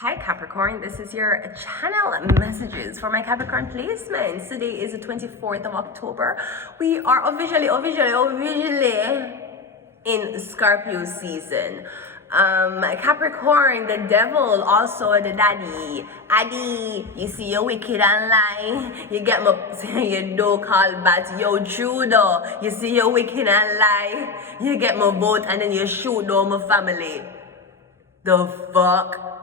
Hi Capricorn, this is your channel messages for my Capricorn placements. Today is the 24th of October. We are officially in Scorpio season. Capricorn, the devil, also the daddy. Addy, you see you're wicked and lie. You get my, you don't call back. Yo, Judo, you see you're wicked and lie. You get my vote and then you shoot down my family. The fuck?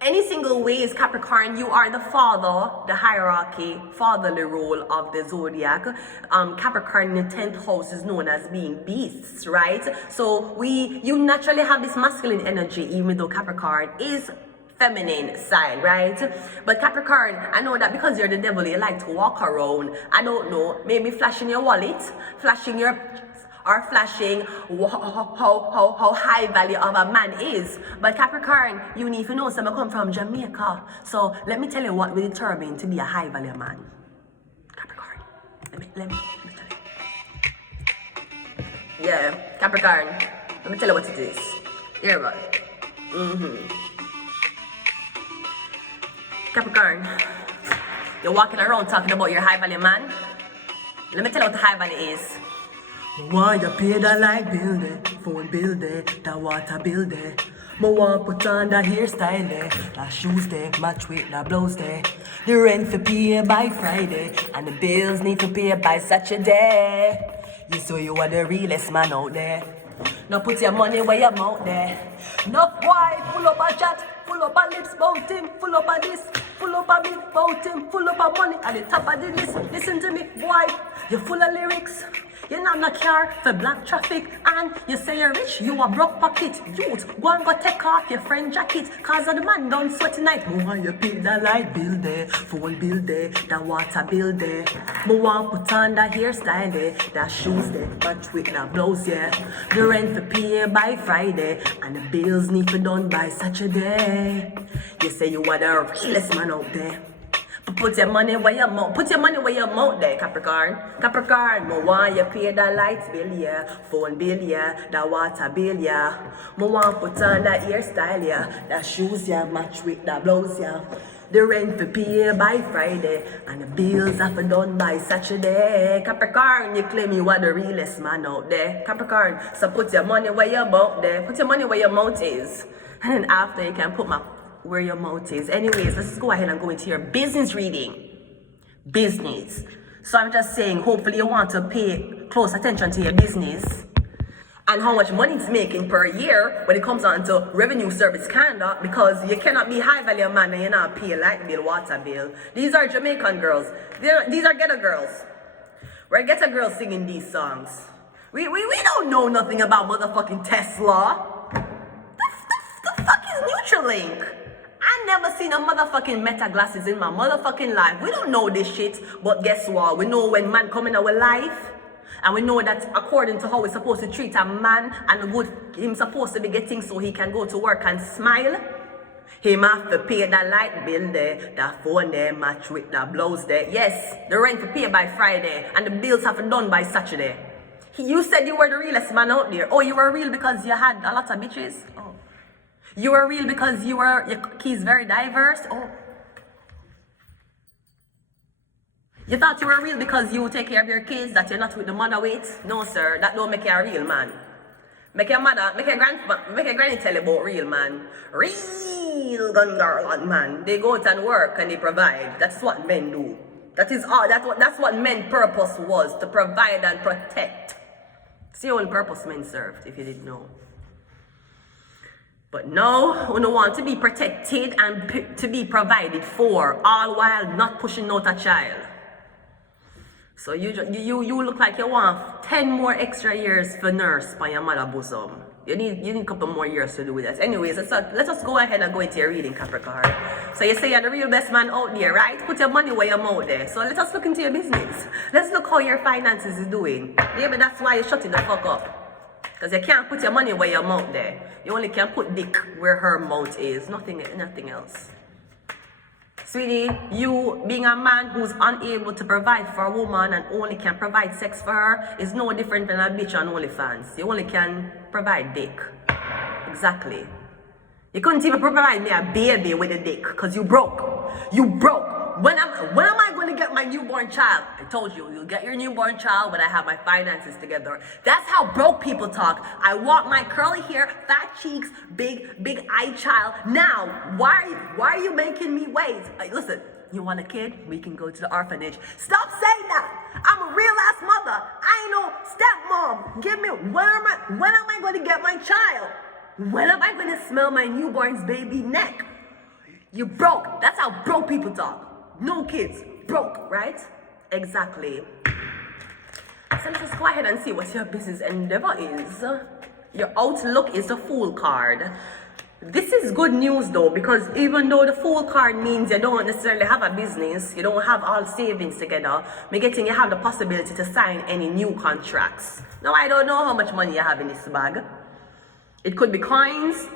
Any single ways, Capricorn, you are the father, the hierarchy, fatherly role of the zodiac. Capricorn in the 10th house is known as being beasts, right? So you naturally have this masculine energy, even though Capricorn is feminine side, right? But Capricorn, I know that because you're the devil, you like to walk around, I don't know, maybe flashing your wallet, flashing your flashing how high value of a man is. But Capricorn, you need to know some come from Jamaica. So let me tell you what will determine to be a high value man. Capricorn, let me tell you. Yeah, Capricorn, let me tell you what it is. Here we go. Capricorn, you're walking around talking about your high value man. Let me tell you what the high value is. Want you pay the light bill there, phone bill there, the water bill there. Me want put on the hairstyle there, the shoes there, match with the blouse there. The rent for pay by Friday, and the bills need to pay by Saturday. You so you are the realest man out there. Now put your money where your mouth there. No boy, full up a chat, full up a lips about him, full up a this, full up a bit about him, full up a money at the top of the list. Listen to me, boy, you're full of lyrics. You not no car for black traffic, and you say you're rich, you a broke pocket. Youth, go and go take off your friend jacket, cause of the man done sweat tonight. Me want you pay the light bill there, phone bill there, the water bill there. Me want put on the hairstyle there, the shoes there, match with the blouse, yeah. The rent for pay by Friday, and the bills need to done by Saturday. You say you are the realest man out there. Put your money where your mouth. Put your money where your mouth there, Capricorn. Capricorn, me want you pay the light bill, yeah, phone bill, yeah, the water bill, yeah. Me want put on the hairstyle, yeah, the shoes, yeah, match with the blouse, yeah. The rent for pay by Friday, and the bills have to done by Saturday. Capricorn, you claim you are the realest man out there. Capricorn, so put your money where your mouth there. Put your money where your mouth is, and then after you can put where your mouth is. Anyways, let's go ahead and go into your business reading. Business. So I'm just saying, hopefully you want to pay close attention to your business and how much money it's making per year when it comes on to revenue service conduct, because you cannot be high value man and you're not pay light bill, water bill. These are Jamaican girls. These are ghetto girls. We're ghetto girls singing these songs. We don't know nothing about motherfucking Tesla. The fuck is Nutralink? I never seen a motherfucking Meta glasses in my motherfucking life. We don't know this shit, but guess what? We know when man come in our life, and we know that according to how we're supposed to treat a man and good him supposed to be getting so he can go to work and smile. Him have to pay the light bill there, the phone there, match with the blouse there. Yes, the rent to pay by Friday, and the bills have to done by Saturday. You said you were the realest man out there. Oh, you were real because you had a lot of bitches? Oh. You were real because your keys very diverse? Oh. You thought you were real because you take care of your kids, that you're not with the mother with? No, sir, that don't make you a real man. Make your granny tell you about real man. Real gun girl man. They go out and work and they provide. That's what men do. That is all. That's what men's purpose was, to provide and protect. It's the only purpose men served, if you didn't know. But no, we don't want to be protected and to be provided for, all while not pushing out a child. So you look like you want 10 more extra years for nurse by your mother bosom. You need a couple more years to do that. Anyways, let us go ahead and go into your reading, Capricorn. So you say you're the real best man out there, right? Put your money where your mouth there. So let us look into your business. Let's look how your finances is doing. Maybe that's why you're shutting the fuck up. Because you can't put your money where your mouth there. You only can put dick where her mouth is. Nothing else. Sweetie, you being a man who's unable to provide for a woman and only can provide sex for her is no different than a bitch on OnlyFans. You only can provide dick. Exactly. You couldn't even provide me a baby with a dick because you broke. You broke. When am I going to get my newborn child? I told you, you'll get your newborn child when I have my finances together. That's how broke people talk. I want my curly hair, fat cheeks, big eye child. Now, why are you making me wait? Listen, you want a kid? We can go to the orphanage. Stop saying that. I'm a real ass mother. I ain't no stepmom. Give me, when am I going to get my child? When am I going to smell my newborn's baby neck? You broke. That's how broke people talk. No kids. Broke, right? Exactly. So let's just go ahead and see what your business endeavor is. Your outlook is the Fool card. This is good news though, because even though the Fool card means you don't necessarily have a business, you don't have all savings together, me getting you have the possibility to sign any new contracts. Now I don't know how much money you have in this bag. It could be coins,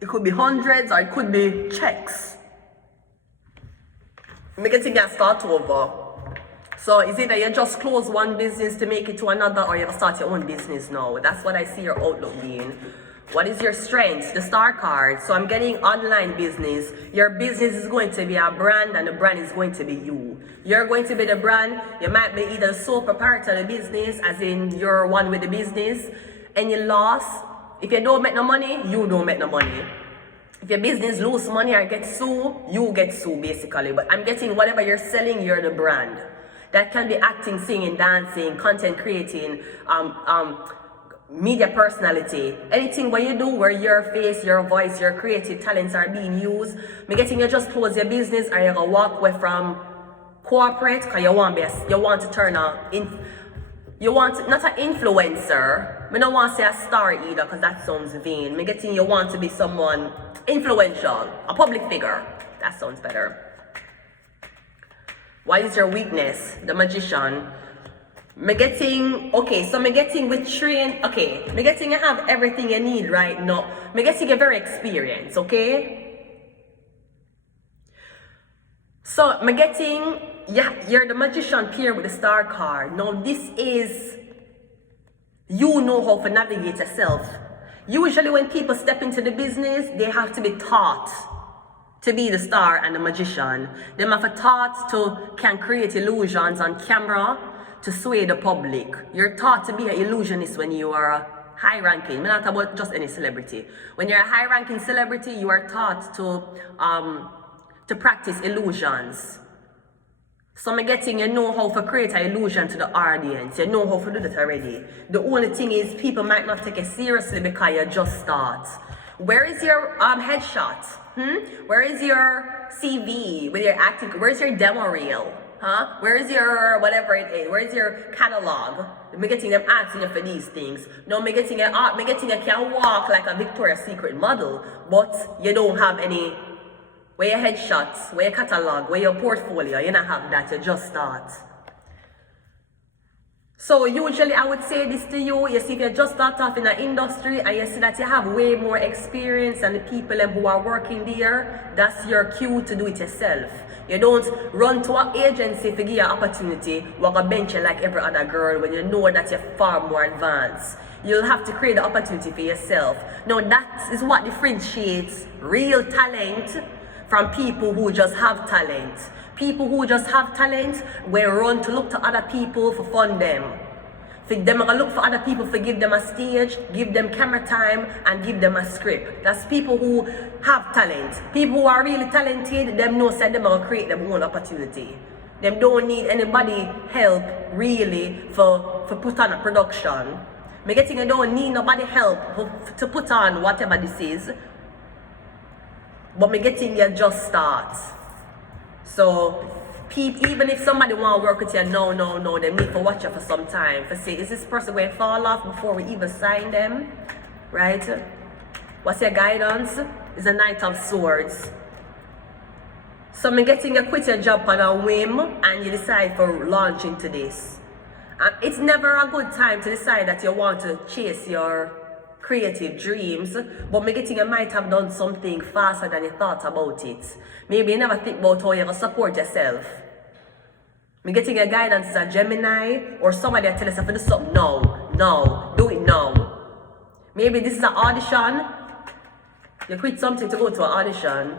it could be hundreds, or it could be checks. Me getting you start over. So is it that you just close one business to make it to another, or you start your own business now? That's what I see your outlook being. What is your strength? The star card. So I'm getting online business. Your business is going to be a brand, and the brand is going to be you. You're going to be the brand. You might be either sole proprietor of the business, as in you're one with the business. Any loss, if you don't make no money, you don't make no money. If your business lose money or get sued, you get sued basically. But I'm getting whatever you're selling, you're the brand. That can be acting, singing, dancing, content creating, media personality. Anything what you do where your face, your voice, your creative talents are being used. Me getting you just close your business, or you're gonna walk away from corporate because you want to turn you want not an influencer. Me don't want to say a star either because that sounds vain. Me getting you want to be someone influential, a public figure. That sounds better. What is your weakness? The Magician. Me getting with train. Okay, me getting you have everything you need right now. Me getting you very experienced. Okay. So me getting you're the Magician paired with the Star card. Now this is you know how to navigate yourself. Usually when people step into the business, they have to be taught to be the Star and the Magician. They have a taught can create illusions on camera to sway the public. You're taught to be an illusionist when you are a high ranking. I'm not talking about just any celebrity. When you're a high ranking celebrity, you are taught to practice illusions. So I'm getting you know how to create an illusion to the audience. You know how to do that already. The only thing is people might not take it seriously because you just start. Where is your headshot? Where is your CV with your acting? Where's your demo reel? Where's your whatever it is? Where's your catalog? Me getting them asking you for these things. No, me getting you can walk like a Victoria's Secret model, but you don't have any. Where your headshots, where your catalog, where your portfolio, you don't have that, you just start. So usually I would say this to you, see if you just start off in the industry and you see that you have way more experience than the people who are working there, that's your cue to do it yourself. You don't run to an agency to give you an opportunity, walk a bench like every other girl when you know that you're far more advanced. You'll have to create the opportunity for yourself. Now that is what differentiates real talent from people who just have talent. People who just have talent will run to look to other people for fund them. For them to look for other people for give them a stage, give them camera time, and give them a script. That's people who have talent. People who are really talented, them know that them will create their own opportunity. Them don't need anybody help really for put on a production. Me getting you don't need nobody help to put on whatever this is. But me getting you just start. So even if somebody want to work with you, no, they need to watch you for some time. For say, is this person going to fall off before we even sign them? Right? What's your guidance? It's a Knight of Swords. So me getting you quit your job on a whim and you decide for launch into this. It's never a good time to decide that you want to chase your creative dreams, but me getting you might have done something faster than you thought about it. Maybe you never think about how you're going to support yourself. Me getting your guidance as a Gemini or somebody that tell us to do something now, do it now. Maybe this is an audition You quit something to go to an audition.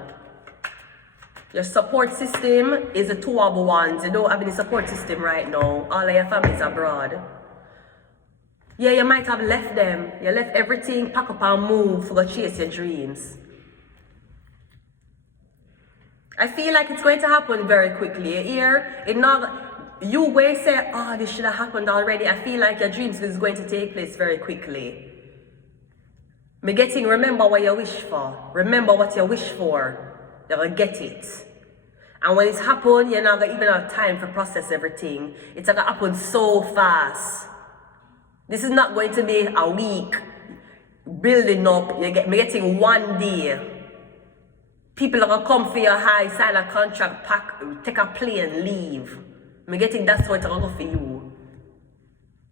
Your support system is the two of ones. You don't have any support system right now. All of your family's abroad. Yeah, you might have left them. You left everything, pack up and move to chase your dreams. I feel like it's going to happen very quickly. You will say, oh, this should have happened already. I feel like your dreams is going to take place very quickly. Remember what you wish for. Remember what you wish for. You're going to get it. And when it's happened, you're not going to even have time to process everything. It's going to happen so fast. This is not going to be a week building up. You're getting one day. People are going to come for your high, sign a contract, pack, take a plane, leave. That's what it's going to go for you.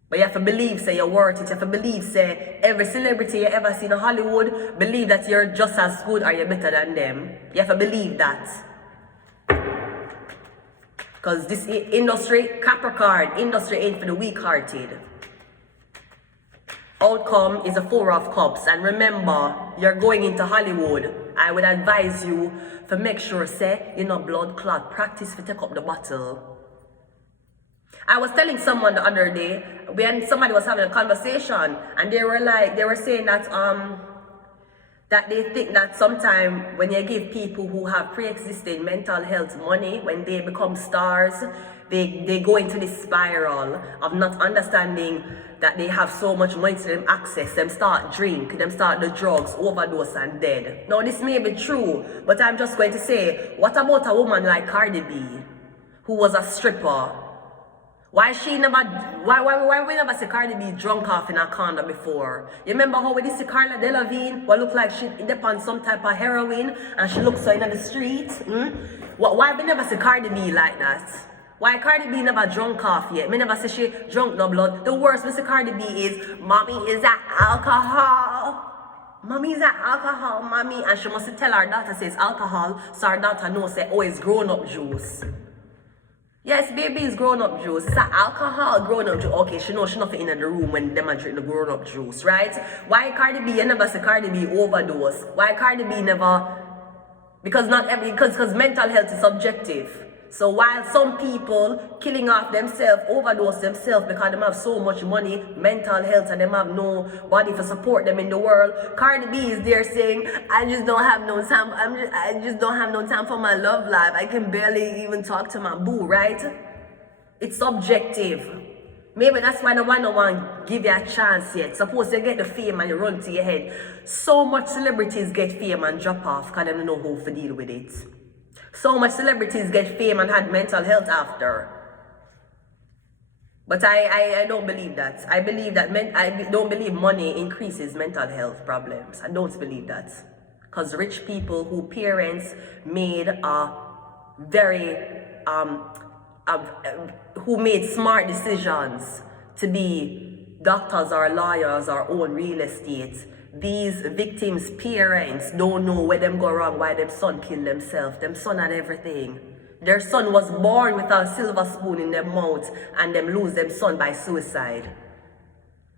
But you have to believe, say, you're worth it. You have to believe, say, every celebrity you ever seen in Hollywood, believe that you're just as good or you're better than them. You have to believe that. Because this industry, Capricorn, industry ain't for the weak-hearted. Outcome is a Four of Cups. And remember, you're going into Hollywood. I would advise you to make sure, say, you're not blood clot. Practice to take up the bottle. I was telling someone the other day, when somebody was having a conversation, and they were saying that that they think that sometimes when you give people who have pre-existing mental health money, when they become stars, they go into this spiral of not understanding that they have so much money to them access. Them start drink, them start the drugs, overdose and dead. Now this may be true, but I'm just going to say, what about a woman like Cardi B, who was a stripper? Why we never see Cardi B drunk off in a corner before? You remember how we did see Carla Delevingne, what looked like she depends some type of heroin and she looks so in the street? Why we never see Cardi B like that? Why Cardi B never drunk off yet? Me never see she drunk no blood. The worst we see Cardi B is, mommy is that alcohol. Mommy is that alcohol, mommy. And she must tell her daughter says alcohol, so her daughter knows say, oh, it's grown-up juice. Yes, baby is grown-up juice. It's an alcohol grown-up juice. Okay, she knows she nothing in the room when them drink the grown-up juice, right? Why Cardi B, you never see Cardi B overdose? Why Cardi B never... Because mental health is subjective. So while some people killing off themselves, overdose themselves because they have so much money, mental health, and they have nobody to support them in the world, Cardi B is there saying, I just don't have no time. I just don't have no time for my love life. I can barely even talk to my boo, right? It's subjective. Maybe that's why no one give you a chance yet. Suppose you get the fame and you run to your head. So much celebrities get fame and drop off because they don't know how to deal with it. So much celebrities get fame and had mental health after. But I don't believe that. I don't believe money increases mental health problems. I don't believe that. Because rich people who parents made who made smart decisions to be doctors or lawyers or own real estate, these victims' parents don't know where them go wrong, why them son kill themselves. Them son had everything. Their son was born with a silver spoon in their mouth and them lose them son by suicide.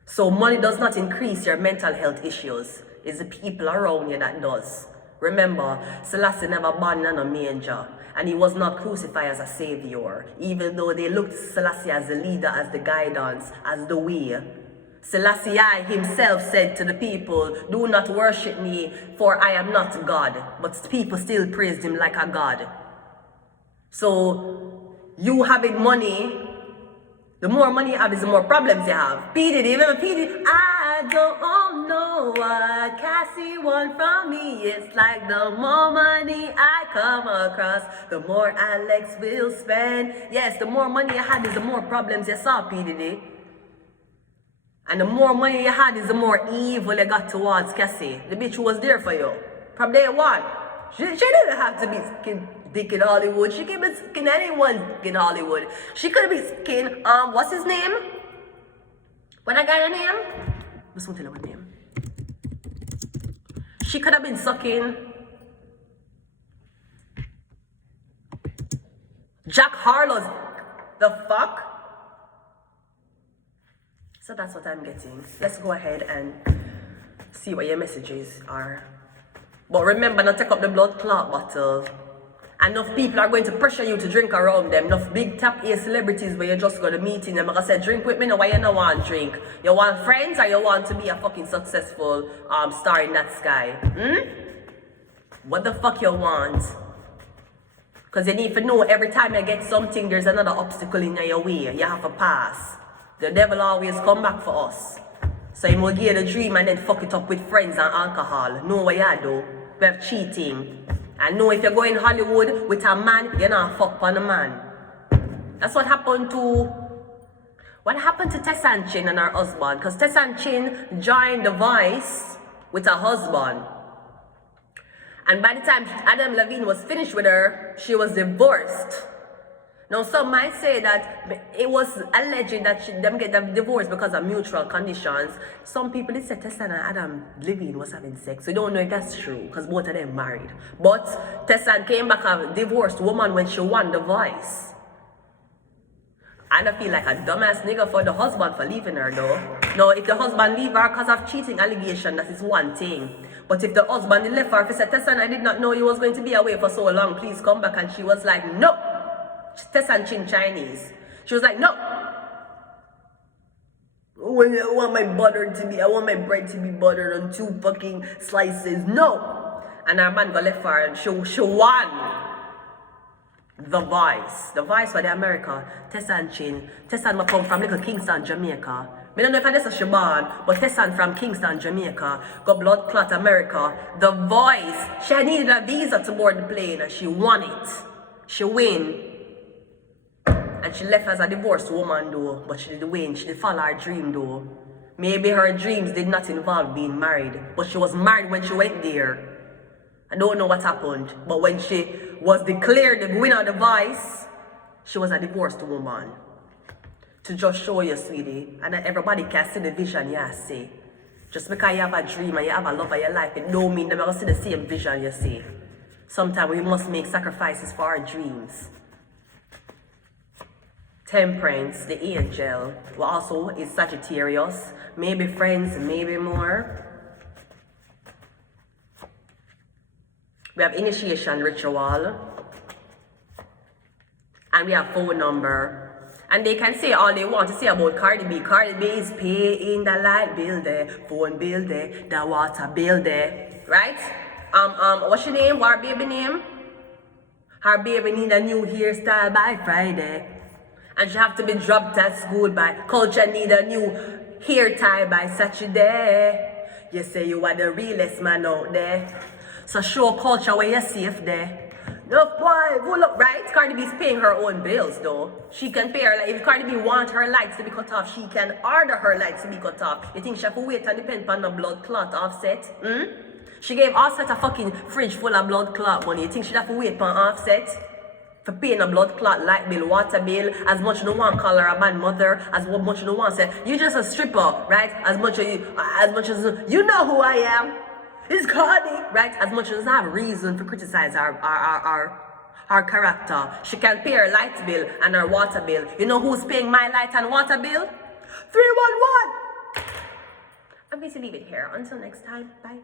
So money does not increase your mental health issues. It's the people around you that does. Remember, Selassie never born in a manger and he was not crucified as a savior. Even though they looked at Selassie as the leader, as the guidance, as the way. Selassie himself said to the people, do not worship me, for I am not God. But people still praised him like a God. So, you having money, the more money you have is the more problems you have. P. Diddy, remember P. Diddy? I don't know what Cassie want from me. It's like the more money I come across, the more Alex will spend. Yes, the more money you had is the more problems you saw, P. Diddy. And the more money you had is the more evil you got towards Cassie. The bitch was there for you. From day one. She didn't have to be skin dick in Hollywood. She could be skin anyone's dick in Hollywood. She could be skin, what's his name? What I got a name? Just want to tell you what name. She could have been sucking Jack Harlow's dick. The fuck? So that's what I'm getting. Let's go ahead and see what your messages are. But remember, not take up the blood clot bottle. Enough people are going to pressure you to drink around them. Enough big top A celebrities where you're just going to meet in them. Like I said, drink with me now. Why you not want drink? You want friends or you want to be a fucking successful star in that sky? What the fuck you want? Because you need to know every time you get something, there's another obstacle in your way. You have to pass. The devil always come back for us. So you will get a dream and then fuck it up with friends and alcohol. Know what you do? We have cheating. And know if you're going Hollywood with a man, you're not fuck on a man. That's what happened to Tessa and Chin and her husband. Because Tessa and Chin joined the Voice with her husband. And by the time Adam Levine was finished with her, she was divorced. Now, some might say that it was alleged that them get them divorced because of mutual conditions. Some people did say Tessa and Adam Levine was having sex. We don't know if that's true because both of them married. But Tessa came back a divorced woman when she won the Voice. And I feel like a dumbass nigga for the husband for leaving her though. Now, if the husband leave her because of cheating allegation, that is one thing. But if the husband left her, if he said, Tessa, I did not know you was going to be away for so long, please come back. And she was like, no. Tessa and Chin Chinese. She was like, no. I want my my bread to be buttered on 2 fucking slices. No. And her man got left her and she won the Voice. The Voice for the America. Tessa and Chin. Tessa and come from little Kingston, Jamaica. I don't know if that's a Shaban, but Tessa from Kingston, Jamaica, got blood clot America. The Voice. She needed a visa to board the plane and she won it. She win. And she left as a divorced woman though, but she did win. She did follow her dream though. Maybe her dreams did not involve being married, but she was married when she went there. I don't know what happened, but when she was declared the winner of the Voice, she was a divorced woman. To just show you, sweetie, and that everybody can see the vision you see. Just because you have a dream and you have a love of your life, it don't mean they're going to see the same vision you see. Sometimes we must make sacrifices for our dreams. Temperance, the angel, who also is Sagittarius. Maybe friends, maybe more. We have initiation ritual. And we have phone number. And they can say all they want to say about Cardi B. Cardi B is paying the light bill there, phone bill there, the water bill there. Right? What's your name? What her baby name? Her baby need a new hairstyle by Friday. And she have to be dropped at school by Culture need a new hair tie by Saturday. You say you are the realest man out there. So show Culture where you're safe there. No boy, pull up, right? Cardi B's paying her own bills though. She can pay her, like, if Cardi B wants her lights to be cut off, she can order her lights to be cut off. You think she have to wait and depend on the blood clot Offset? She gave Offset a fucking fridge full of blood clot money. You think she'd have to wait on Offset? For paying a blood clot light bill, water bill, as much no one call her a man mother, as much no one say, you just a stripper, right? As much as you know who I am. It's Cardi, right? As much as I have reason to criticize our character, she can pay her light bill and her water bill. You know who's paying my light and water bill? 311! I'm going to leave it here. Until next time, bye.